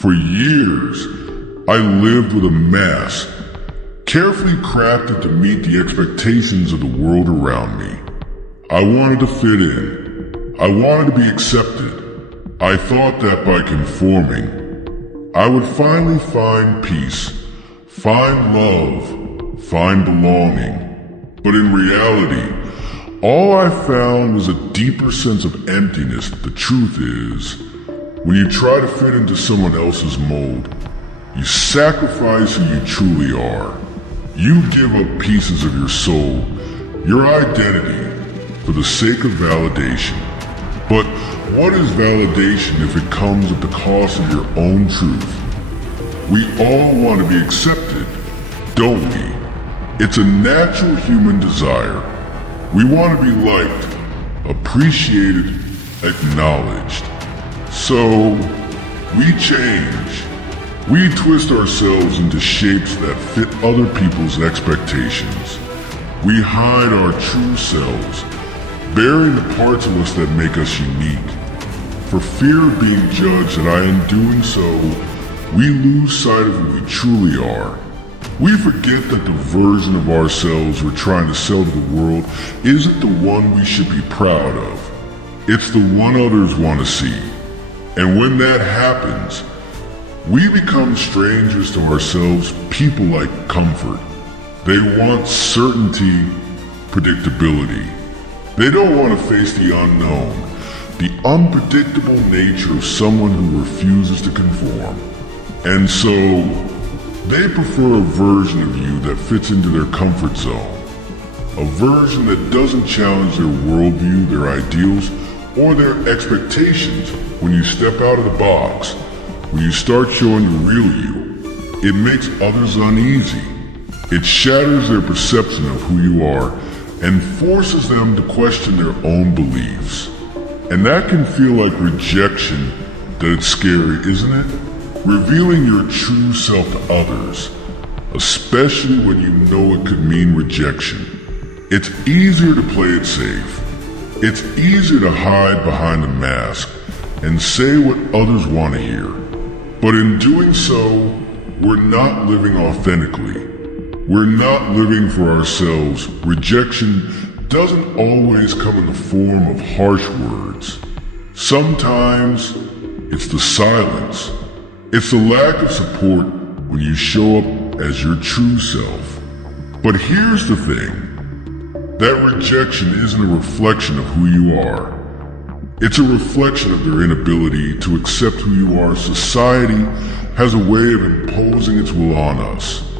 For years, I lived with a mask, carefully crafted to meet the expectations of the world around me. I wanted to fit in. I wanted to be accepted. I thought that by conforming, I would finally find peace, find love, find belonging. But in reality, all I found was a deeper sense of emptiness. The truth is, when you try to fit into someone else's mold, you sacrifice who you truly are. You give up pieces of your soul, your identity, for the sake of validation. But what is validation if it comes at the cost of your own truth? We all want to be accepted, don't we? It's a natural human desire. We want to be liked, appreciated, acknowledged. So, we change. We twist ourselves into shapes that fit other people's expectations. We hide our true selves, burying the parts of us that make us unique. For fear of being judged, and in doing so, we lose sight of who we truly are. We forget that the version of ourselves we're trying to sell to the world isn't the one we should be proud of. It's the one others want to see. And when that happens, we become strangers to ourselves. People like comfort. They want certainty, predictability. They don't want to face the unknown, the unpredictable nature of someone who refuses to conform. And so, they prefer a version of you that fits into their comfort zone. A version that doesn't challenge their worldview, their ideals, or their expectations. When you step out of the box, when you start showing the real you, it makes others uneasy. It shatters their perception of who you are and forces them to question their own beliefs. And that can feel like rejection, that it's scary, isn't it? Revealing your true self to others, especially when you know it could mean rejection. It's easier to play it safe. It's easier to hide behind a mask and say what others want to hear. But in doing so, we're not living authentically. We're not living for ourselves. Rejection doesn't always come in the form of harsh words. Sometimes it's the silence. It's the lack of support when you show up as your true self. But here's the thing. That rejection isn't a reflection of who you are. It's a reflection of their inability to accept who you are. Society has a way of imposing its will on us.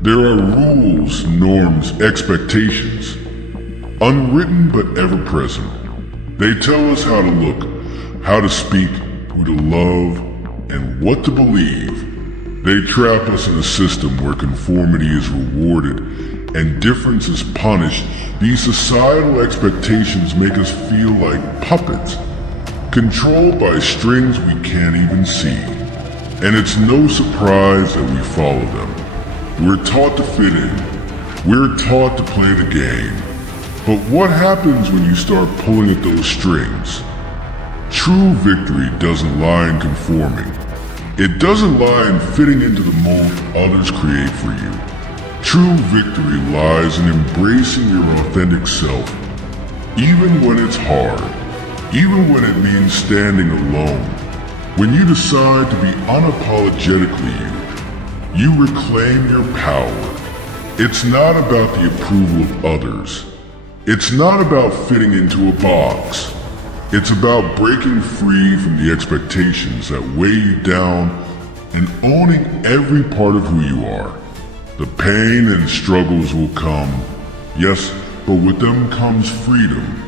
There are rules, norms, expectations, unwritten but ever present. They tell us how to look, how to speak, who to love, and what to believe. They trap us in a system where conformity is rewarded and difference is punished. These societal expectations make us feel like puppets, controlled by strings we can't even see. And it's no surprise that we follow them. We're taught to fit in. We're taught to play the game. But what happens when you start pulling at those strings? True victory doesn't lie in conforming. It doesn't lie in fitting into the mold others create for you. True victory lies in embracing your authentic self, even when it's hard, even when it means standing alone. When you decide to be unapologetically you reclaim your power. It's not about the approval of others. It's not about fitting into a box. It's about breaking free from the expectations that weigh you down and owning every part of who you are. The pain and struggles will come, yes, but with them comes freedom.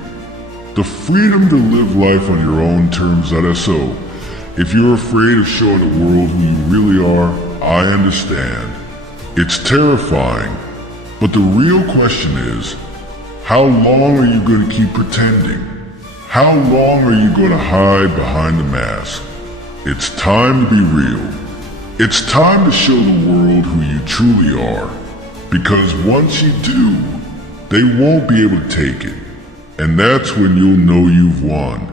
The freedom to live life on your own terms. So, if you're afraid of showing the world who you really are, I understand. It's terrifying, but the real question is, how long are you going to keep pretending? How long are you going to hide behind the mask? It's time to be real. It's time to show the world who you truly are. Because once you do, they won't be able to take it. And that's when you'll know you've won.